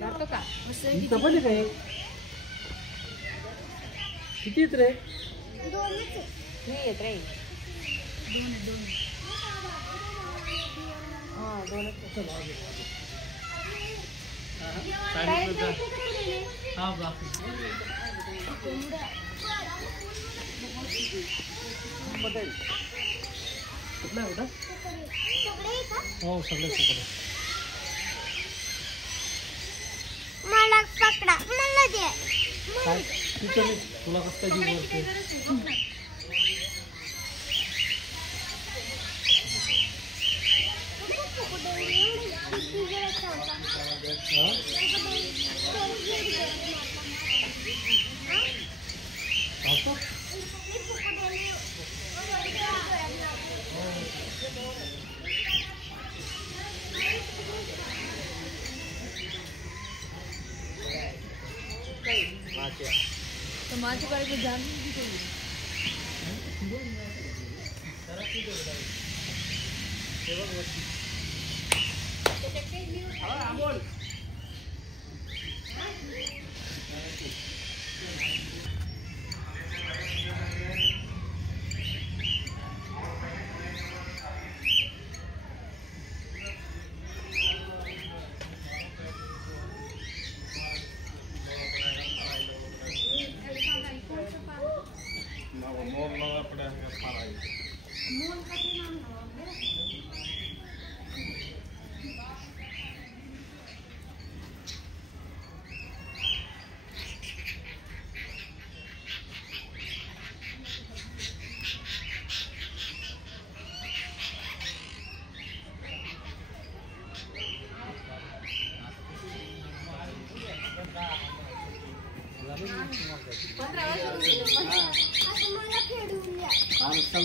जातो का इथं पण आहे काय किती आहेत रे नाही येत रे दोन हां दोनच हा बाकी कुठला होता हो सगळे तुकडे मला पकडा मला दे काय तिथं तुला कसं काय जीव वरते तो माझे बारे में जान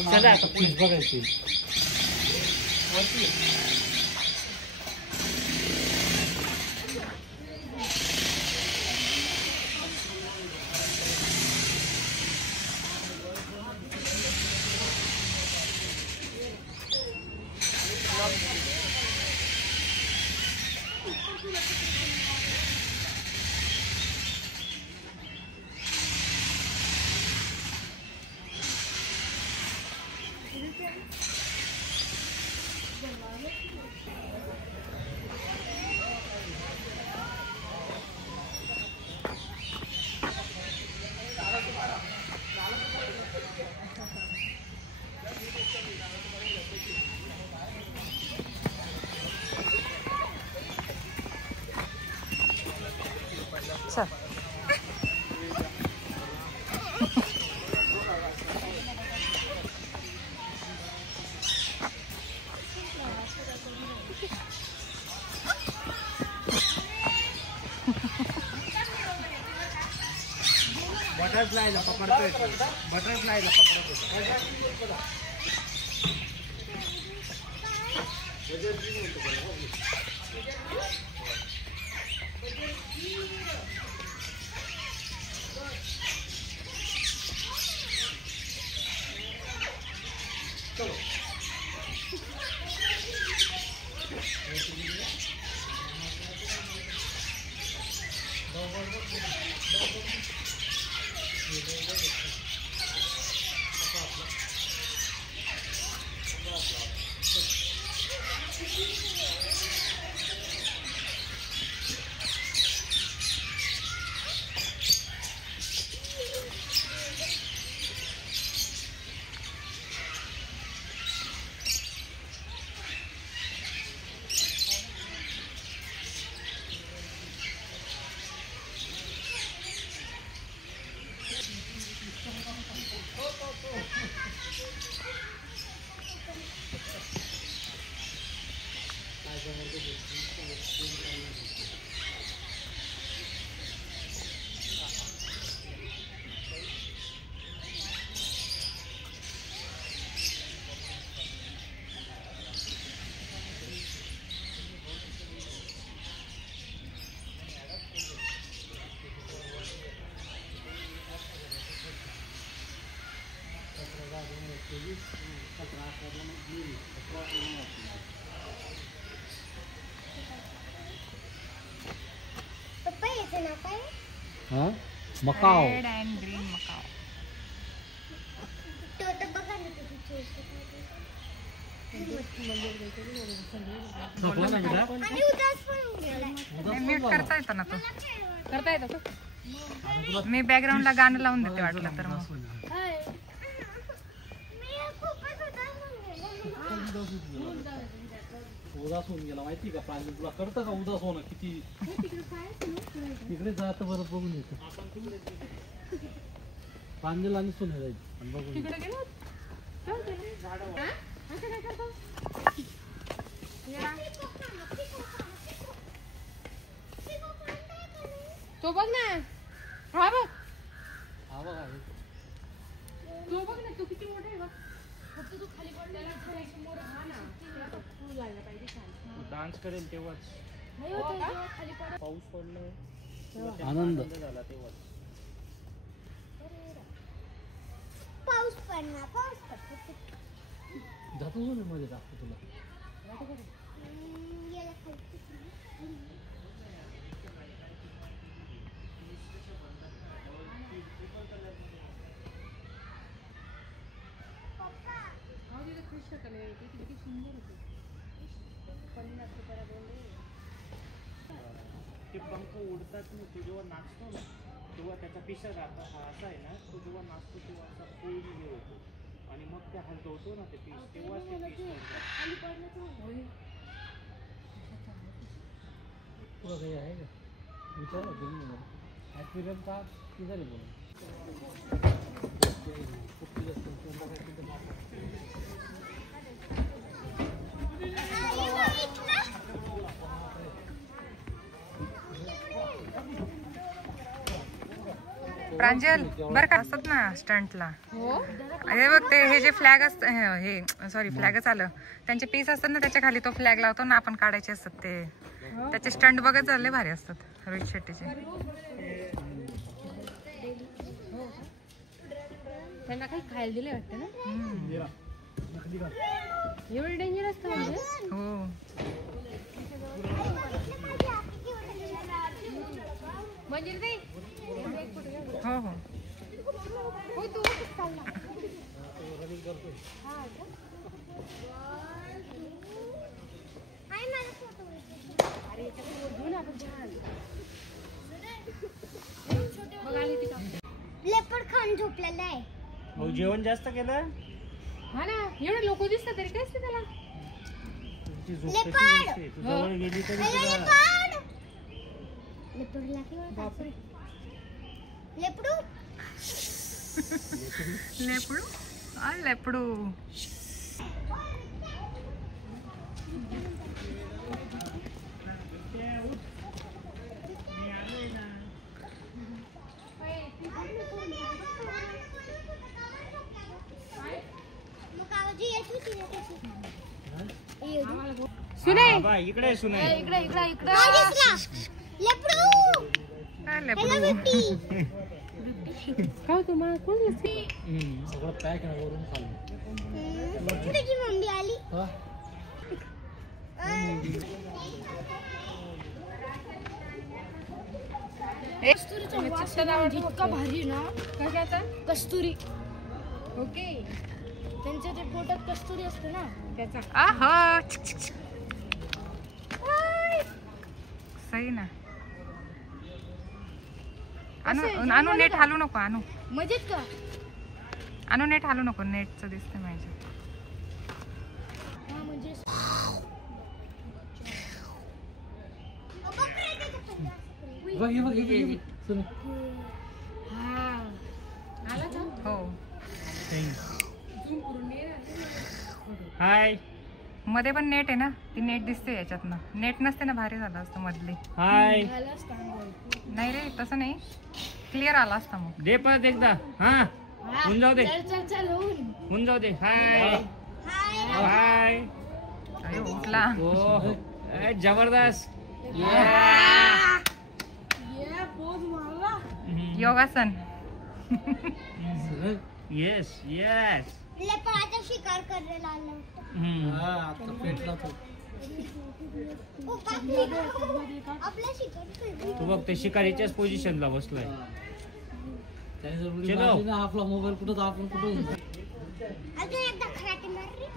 चला आता पुढे बघायची सर बटरफ्लायला पकडतोय बटरफ्लायला हा Macau red and green Macau. तो तर बघा ना किती चोच झोपला ना बेटा? आणि उदास पण गेलाय. म्यूट करता येतं ना तो. करता येतं का? मी बॅकग्राऊंडला गाणं लावून देते वाटलं तर मग. मी खूपच उदास होऊन गेले. उदास होऊन गेला माहिती का प्रांजल? तुला कळतं का उदास होणं किती? तिकडे जात बरं बघून येतं. प्रांजल आणि सोन्या जायचं आणि बघून येतं. तिकडे गेलो? तो बघ ना. हा बघ. हा बघा हे. तो बघ ना, तो किती मोठा आहे बघ. फक्त तू खाली पडलेला समोर. हा ना. तू लागला पाहिजे छान. डान्स करेल तेव्हाच नाही होत आहे, जेव्हा खाली पड. पाऊस पडला आनंद झाला तेव्हाच. पाऊस पडणार, पाऊस पडतो. जातो मध्ये दाखवतो तुला. गेला खाली. ते पंख उडतात ना, तो जेव्हा नाचतो ना तेव्हा त्याचा पिशा राहतो. हा असा आहे ना, तो जेव्हा नाचतो तेव्हा असा पूर्ण हे होतो आणि मग त्या हलवतो ना ते पीस, तेव्हा ते पीस तुला काही आहे का विचार ॲक्वेरियम का किती बोला. प्रांजल बरं का असतात ना स्टंटला. हे बघ ते हे जे फ्लॅग असत हे सॉरी फ्लॅगच आलं. त्यांचे पीस असतात ना त्याच्या खाली तो फ्लॅग लावतो ना आपण काढायचे असतात ते. त्याचे स्टंट बघत झाले भारी असतात रोहित शेट्टीचे. त्यांना काही खायला दिले वाटतं ना. एवढं डेंजर असतं म्हणजे. हो म्हणजे ते हो हो. हो तू चालला. आई मला फोटो घ्यायचे. अरे याच्यात घेऊ ना आपण छान. बघ आली ती का. लेपर्ड खाऊन झोपलेला आहे. मग जेवण जास्त केलं. हा ना, एवढे लोक दिसतात तरी काय असते त्याला. तुझी झोप कशी असते, तू जवळ गेली तरी तुला लेपर्डला काय लेपडू लेपडू आ लेपडू. सुने इकडे सुने. इकडे इकडे इकडे. लेपडू आ लेपडू. काय तुम्हाला कोण दिसते. सगळं पॅक आहे वरून खाल्लं. लेपडूची मम्मी आली. हा इतका भारी ना. कशाचा. कस्तुरी. ओके. त्यांच्या ते पोटात कस्तुरी असते ना त्याचा. आहा सही ना. अनु नेट हालू नको. अनु मजेत का. अनु नेट हालू नको. नेटचं दिसतंय माझ्या. हा म्हणजे बघ हे बघ हे सुन. हा आला का. हो हाय मध्ये पण नेट आहे ना. ती नेट दिसते याच्यातनं. नेट नसते ना भारी झालं असतं मधली. हाय नाही रे तसं नाही. क्लिअर आला असता मग. दे परत एकदा. हा होऊन जाऊ दे. चल चल चल होऊन जाऊ दे. हाय हाय. अरे उठला. ओ जबरदस्त. योगासन. Yes yes. लेपर्ड आता शिकार करायला आला होता. हा आता पेटला तो. ओ, बापरे. आपल्या शिकारी तू बघ ते शिकारीच्याच पोझिशनला बसलाय. त्याने जर उडी चलो. मारली ना आपला मोबाईल कुठं तर आपण कुठं अजून एकदा खराटे मार रे.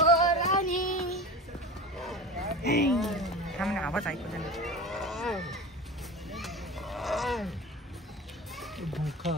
ओ, राणी. थांब ना, आवाज ऐकू दे ना. धोका